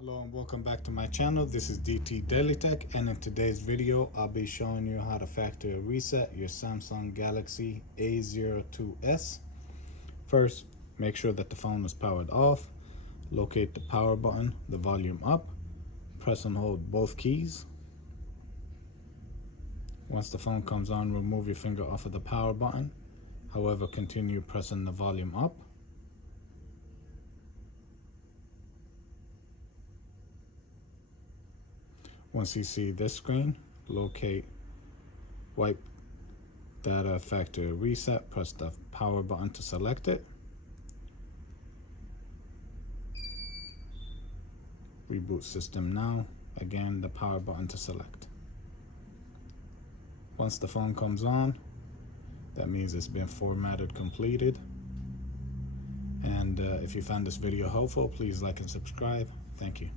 Hello and welcome back to my channel. This is DailyTech, and in today's video I'll be showing you how to factory reset your Samsung Galaxy A02s. First, make sure that the phone is powered off. Locate the power button, the volume up, press and hold both keys. Once the phone comes on, remove your finger off of the power button. However, continue pressing the volume up. Once you see this screen, wipe data factory reset, press the power button to select it. Reboot system now, again the power button to select. Once the phone comes on, that means it's been formatted completed. And if you found this video helpful, please like and subscribe. Thank you.